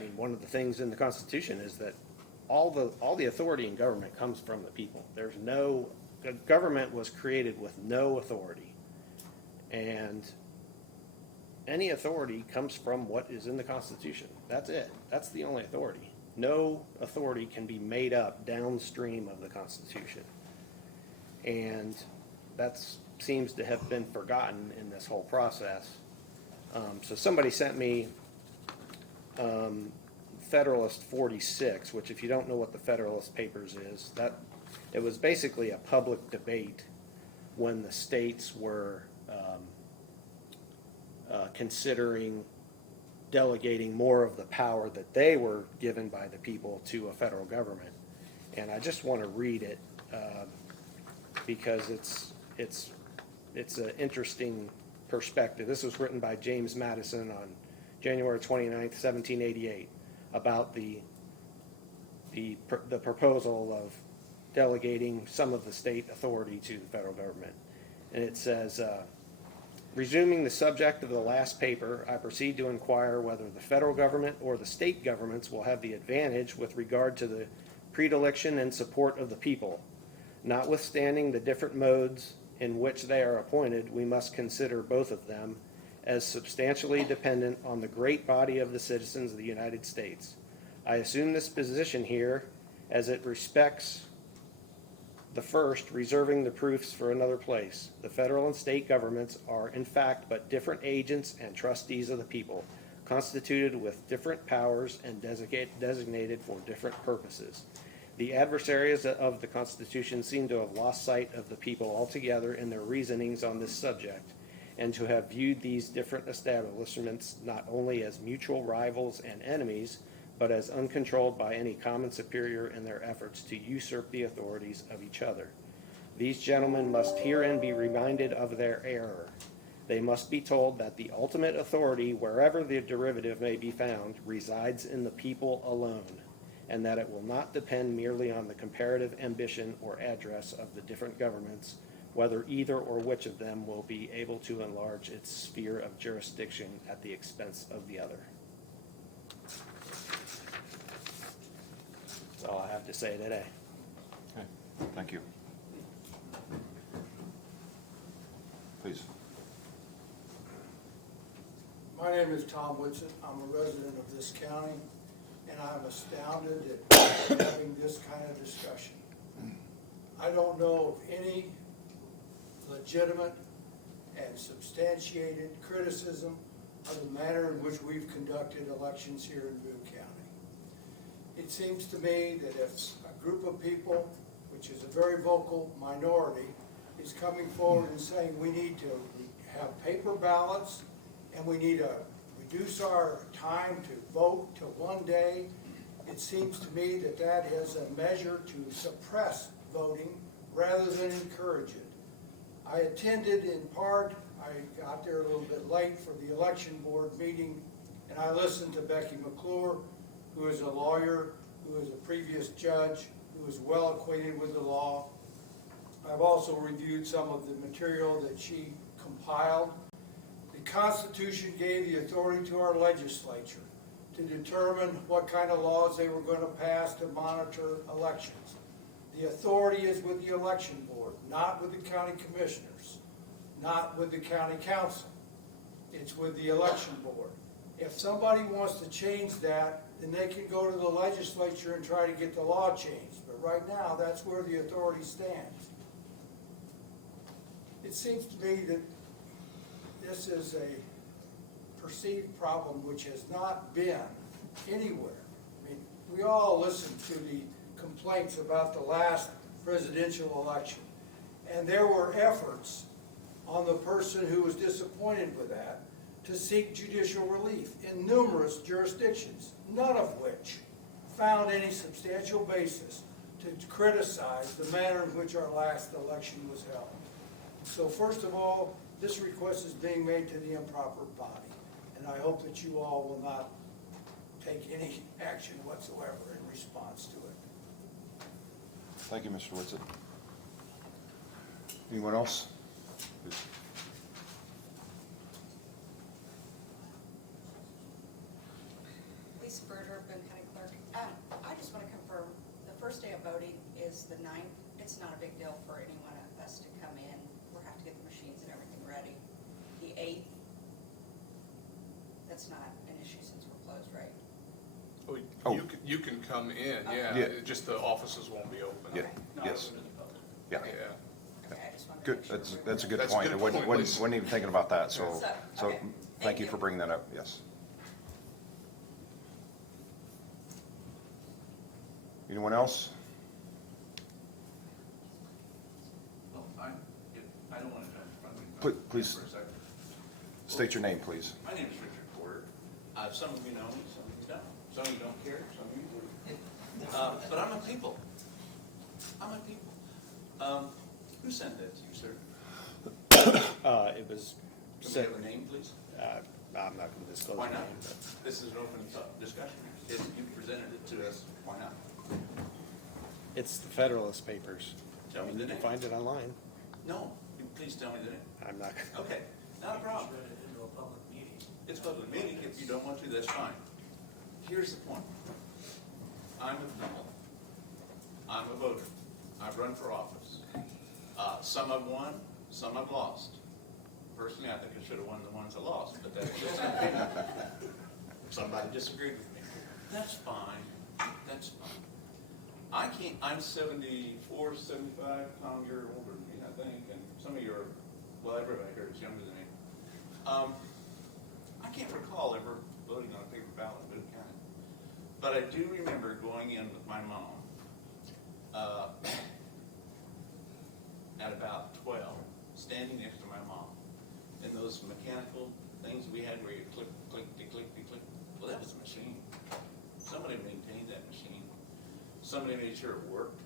mean, one of the things in the Constitution is that all the authority in government comes from the people. The government was created with no authority. And any authority comes from what is in the Constitution. That's it. That's the only authority. No authority can be made up downstream of the Constitution. And that seems to have been forgotten in this whole process. So somebody sent me Federalist 46, which, if you don't know what the Federalist Papers is, that it was basically a public debate when the states were considering delegating more of the power that they were given by the people to a federal government. And I just want to read it because it's an interesting perspective. This was written by James Madison on January 29th, 1788, about the proposal of delegating some of the state authority to the federal government. And it says, Resuming the subject of the last paper, I proceed to inquire whether the federal government or the state governments will have the advantage with regard to the predilection and support of the people. Notwithstanding the different modes in which they are appointed, we must consider both of them as substantially dependent on the great body of the citizens of the United States. I assume this position here as it respects the first, reserving the proofs for another place. The federal and state governments are in fact but different agents and trustees of the people, constituted with different powers and designated for different purposes. The adversaries of the Constitution seem to have lost sight of the people altogether in their reasonings on this subject, and to have viewed these different establishments not only as mutual rivals and enemies, but as uncontrolled by any common superior in their efforts to usurp the authorities of each other. These gentlemen must herein be reminded of their error. They must be told that the ultimate authority, wherever the derivative may be found, resides in the people alone, and that it will not depend merely on the comparative ambition or address of the different governments, whether either or which of them will be able to enlarge its sphere of jurisdiction at the expense of the other. That's all I have to say today. Okay, thank you. Please. My name is Tom Woodson. I'm a resident of this county, and I'm astounded at having this kind of discussion. I don't know of any legitimate and substantiated criticism of the manner in which we've conducted elections here in Boone County. It seems to me that if a group of people, which is a very vocal minority, is coming forward and saying we need to have paper ballots and we need to reduce our time to vote to one day, it seems to me that that is a measure to suppress voting rather than encourage it. I attended in part, I got there a little bit late for the election board meeting, and I listened to Becky McClure, who is a lawyer, who is a previous judge, who is well acquainted with the law. I've also reviewed some of the material that she compiled. The Constitution gave the authority to our legislature to determine what kind of laws they were going to pass to monitor elections. The authority is with the election board, not with the county commissioners, not with the county council. It's with the election board. If somebody wants to change that, then they can go to the legislature and try to get the law changed. But right now, that's where the authority stands. It seems to me that this is a perceived problem which has not been anywhere. I mean, we all listened to the complaints about the last presidential election, and there were efforts on the person who was disappointed with that to seek judicial relief in numerous jurisdictions, none of which found any substantial basis to criticize the manner in which our last election was held. So first of all, this request is being made to the improper body, and I hope that you all will not take any action whatsoever in response to it. Thank you, Mr. Whitsitt. Anyone else? Please. Lisa Berger, Boone County Clerk. I just want to confirm, the first day of voting is the 9th. It's not a big deal for anyone of us to come in. We'll have to get the machines and everything ready. The 8th, that's not an issue since we're closed, right? Oh, you can come in, yeah, Yeah. just the offices won't be open. Yeah, yes. Yeah, Yeah. Okay, I just wanted to good, make sure. that's a good That's a point. good I wasn't point, Lisa. even thinking about that, so, So, okay. thank Thank you you. for bringing that up, yes. Anyone else? Well, I don't want to jump in front of you. Please. For a second. State your name, please. My name is Richard Porter. Some of you know me, some of you don't. Some of you don't care, some of you do. But I'm a people. I'm a people. Who sent that to you, sir? It was Can we sent, have a name, please? I'm not going to disclose Why the not? name, but This is an open discussion. If you presented it to us, why not? it's the Federalist Papers. Tell me the You can name. find it online. No, please tell me the name. I'm not, Okay, Not a problem. Turn it into a public meeting. It's public meeting. If you don't want to, that's fine. Here's the point. I'm a people. I'm a voter. I've run for office. Some I've won, some I've lost. Personally, I think I should have won the ones I lost, but that's just an opinion. Somebody disagreed with me. That's fine. That's fine. I can't, I'm 74, 75, Tom, you're older than me, I think, and some of you are, well, everybody here is younger than me. I can't recall ever voting on a paper ballot in Boone County. But I do remember going in with my mom at about 12, standing next to my mom. And those mechanical things we had where you click, click, click, click. Well, that was a machine. Somebody maintained that machine. Somebody made sure it worked.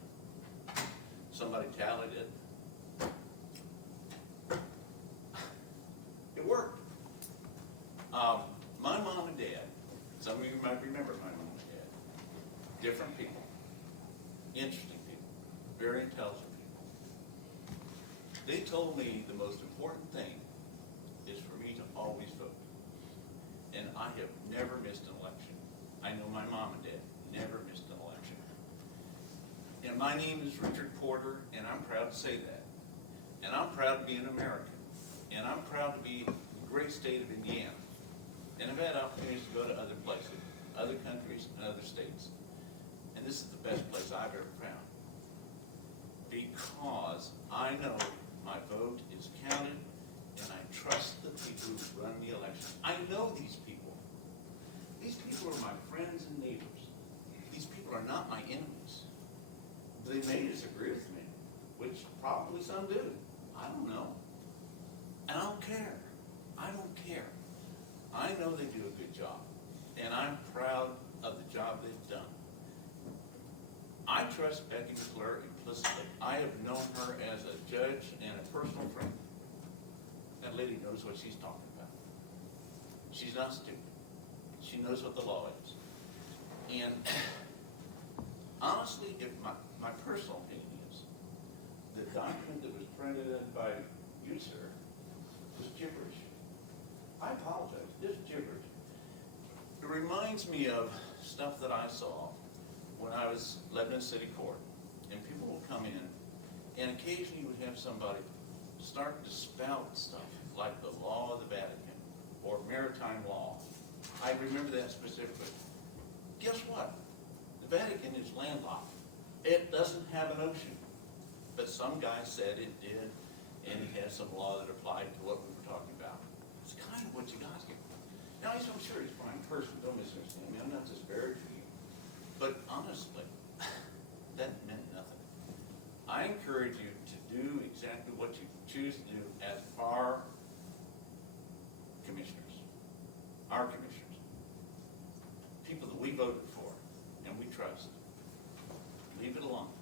Somebody tallied it. It worked. My mom and dad, some of you might remember my mom and dad, different people, interesting people, very intelligent people. They told me the most important thing is for me to always vote. And I have never missed an election. I know my mom and dad never missed an election. And my name is Richard Porter, and I'm proud to say that. And I'm proud to be an American. And I'm proud to be in the great state of Indiana. And I've had opportunities to go to other places, other countries, and other states. And this is the best place I've ever found. Because I know my vote is counted, and I trust the people who run the election. I know these people. These people are my friends and neighbors. These people are not my enemies. They may disagree with me, which probably some do. I don't know. And I don't care. I don't care. I know they do a good job, and I'm proud of the job they've done. I trust Becky McClure implicitly. I have known her as a judge and a personal friend. That lady knows what she's talking about. She's not stupid. She knows what the law is. And honestly, if my personal opinion is, the document that was printed by you, sir, was gibberish. I apologize, just gibberish. It reminds me of stuff that I saw when I was Lebanon City Court. And people will come in, and occasionally you would have somebody start to spout stuff like the law of the Vatican or maritime law. I remember that specifically. Guess what? The Vatican is landlocked. It doesn't have an ocean. But some guy said it did, and it has some law that applied to what we were talking about. It's kind of what you got here. Now, I'm sure he's a fine person. Don't misunderstand me. I'm not disparaging you. But honestly, that meant nothing. I encourage you to do exactly what you choose to do as our commissioners. Our commissioners. People that we voted for and we trust. Leave it alone.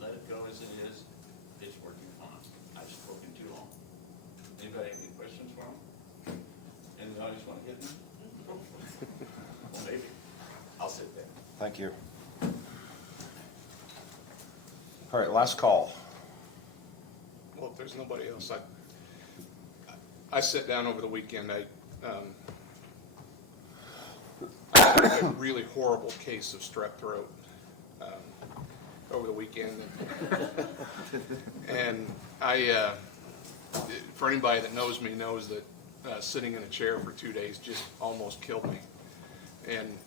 Let it go as it is. It's working fine. I've spoken too long. Anybody have any questions for me? Any of the audience want to hit me? Well, maybe. I'll sit there. Thank you. All right, last call. Well, if there's nobody else, I sat down over the weekend. I had a really horrible case of strep throat over the weekend. And I, for anybody that knows me, knows that sitting in a chair for 2 days just almost killed me. And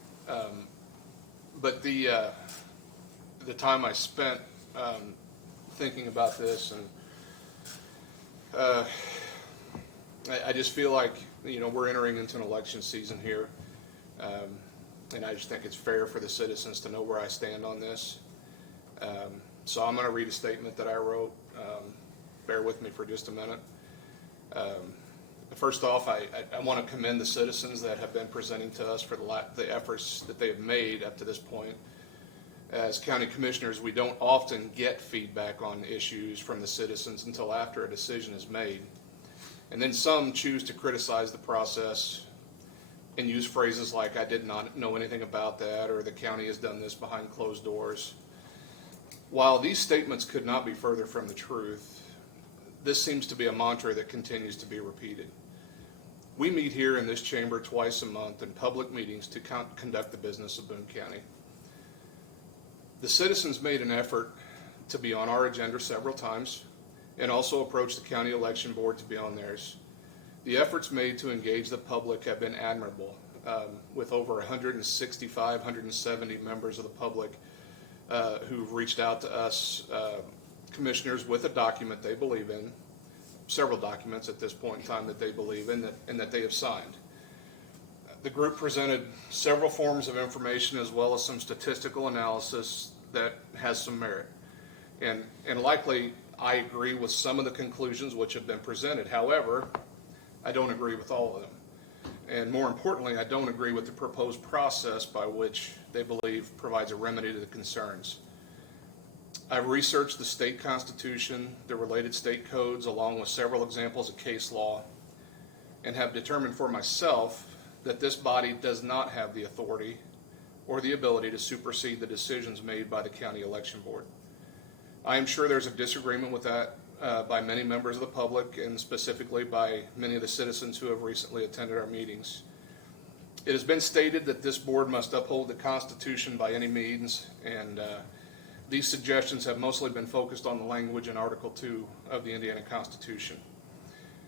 but the time I spent thinking about this, and I just feel like, we're entering into an election season here, and I just think it's fair for the citizens to know where I stand on this. So I'm going to read a statement that I wrote. Bear with me for just a minute. First off, I want to commend the citizens that have been presenting to us for the efforts that they have made up to this point. As county commissioners, we don't often get feedback on issues from the citizens until after a decision is made. And then some choose to criticize the process and use phrases like, "I did not know anything about that," or "the county has done this behind closed doors." While these statements could not be further from the truth, this seems to be a mantra that continues to be repeated. We meet here in this chamber twice a month in public meetings to conduct the business of Boone County. The citizens made an effort to be on our agenda several times and also approached the county election board to be on theirs. The efforts made to engage the public have been admirable, with over 165, 170 members of the public who've reached out to us, commissioners, with a document they believe in, several documents at this point in time that they believe in and that they have signed. The group presented several forms of information as well as some statistical analysis that has some merit. And likely, I agree with some of the conclusions which have been presented. However, I don't agree with all of them. And more importantly, I don't agree with the proposed process by which they believe provides a remedy to the concerns. I've researched the state constitution, the related state codes, along with several examples of case law, and have determined for myself that this body does not have the authority or the ability to supersede the decisions made by the county election board. I am sure there's a disagreement with that by many members of the public and specifically by many of the citizens who have recently attended our meetings. It has been stated that this board must uphold the Constitution by any means, and these suggestions have mostly been focused on the language in Article 2 of the Indiana Constitution.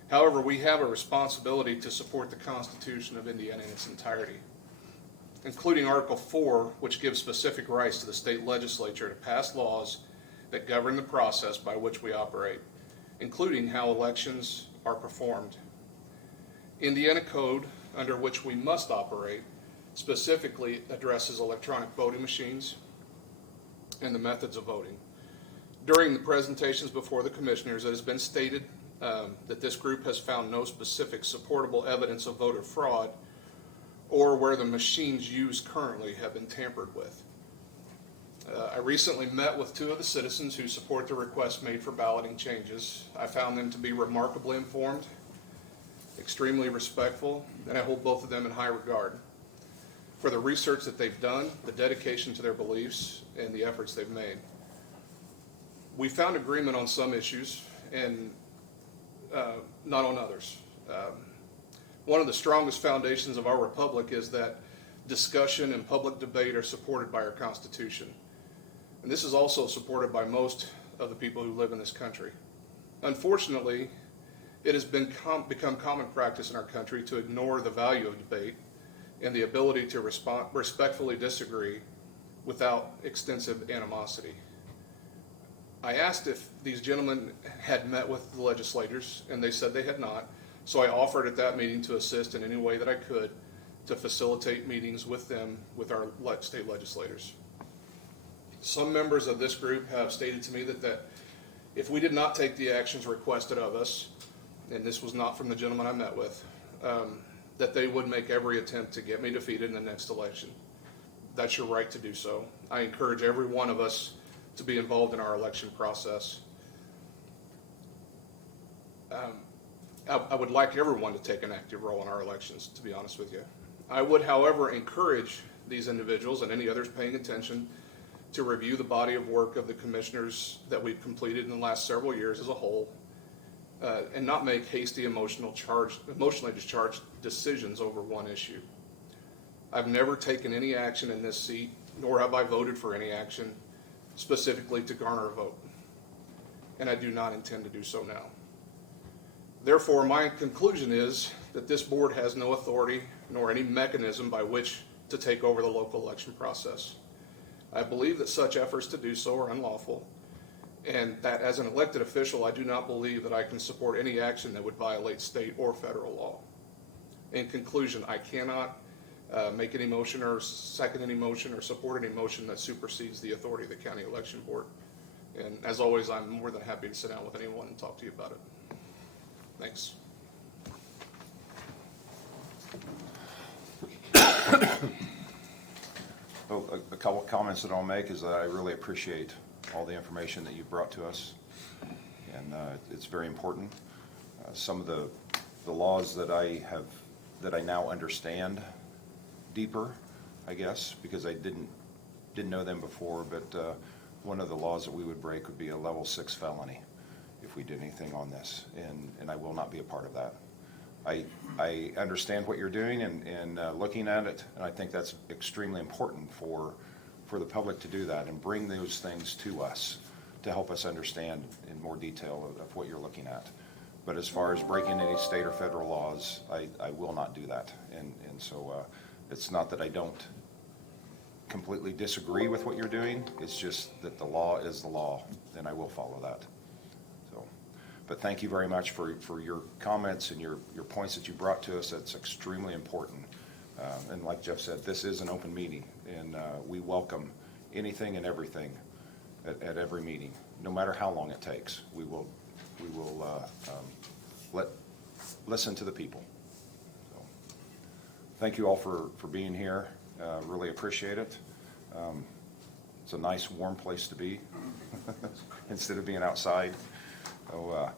However, we have a responsibility to support the Constitution of Indiana in its entirety, including Article 4, which gives specific rights to the state legislature to pass laws that govern the process by which we operate, including how elections are performed. Indiana code, under which we must operate, specifically addresses electronic voting machines and the methods of voting. During the presentations before the commissioners, it has been stated that this group has found no specific supportable evidence of voter fraud or where the machines used currently have been tampered with. I recently met with two of the citizens who support the request made for balloting changes. I found them to be remarkably informed, extremely respectful, and I hold both of them in high regard for the research that they've done, the dedication to their beliefs, and the efforts they've made. We found agreement on some issues and not on others. One of the strongest foundations of our republic is that discussion and public debate are supported by our Constitution. And this is also supported by most of the people who live in this country. Unfortunately, it has become common practice in our country to ignore the value of debate and the ability to respectfully disagree without extensive animosity. I asked if these gentlemen had met with the legislators, and they said they had not, so I offered at that meeting to assist in any way that I could to facilitate meetings with them, with our state legislators. Some members of this group have stated to me that if we did not take the actions requested of us, and this was not from the gentleman I met with, that they would make every attempt to get me defeated in the next election. That's your right to do so. I encourage every one of us to be involved in our election process. I would like everyone to take an active role in our elections, to be honest with you. I would, however, encourage these individuals and any others paying attention to review the body of work of the commissioners that we've completed in the last several years as a whole, and not make hasty, emotionally discharged decisions over one issue. I've never taken any action in this seat, nor have I voted for any action specifically to garner a vote, and I do not intend to do so now. Therefore, my conclusion is that this board has no authority nor any mechanism by which to take over the local election process. I believe that such efforts to do so are unlawful, and that as an elected official, I do not believe that I can support any action that would violate state or federal law. In conclusion, I cannot make any motion or second any motion or support any motion that supersedes the authority of the county election board. And as always, I'm more than happy to sit down with anyone and talk to you about it. Thanks. Well, a couple of comments that I'll make is that I really appreciate all the information that you brought to us, and it's very important. Some of the laws that I now understand deeper, I guess, because I didn't know them before, but one of the laws that we would break would be a level 6 felony. if we did anything on this, and I will not be a part of that. I understand what you're doing and looking at it, and I think that's extremely important for the public to do that and bring those things to us to help us understand in more detail of what you're looking at. But as far as breaking any state or federal laws, I will not do that. And so it's not that I don't completely disagree with what you're doing, it's just that the law is the law, and I will follow that. So, but thank you very much for your comments and your points that you brought to us. That's extremely important. And like Jeff said, this is an open meeting, and we welcome anything and everything at every meeting, no matter how long it takes. We will listen to the people. So, thank you all for being here. Really appreciate it. It's a nice, warm place to be instead of being outside. So,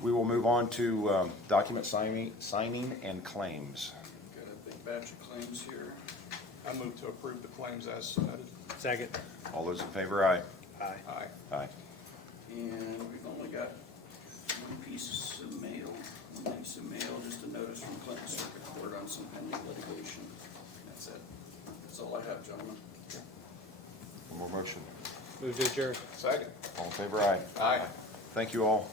we will move on to document signing and claims. Got a big batch of claims here. I move to approve the claims as submitted. Second. All those in favor, aye. Aye. Aye. Aye. And we've only got one piece of mail, just a notice from Clinton Circuit Court on some pending litigation. That's it. That's all I have, gentlemen. One more motion. Move to adjourn. Second. All in favor, aye. Aye. Thank you all.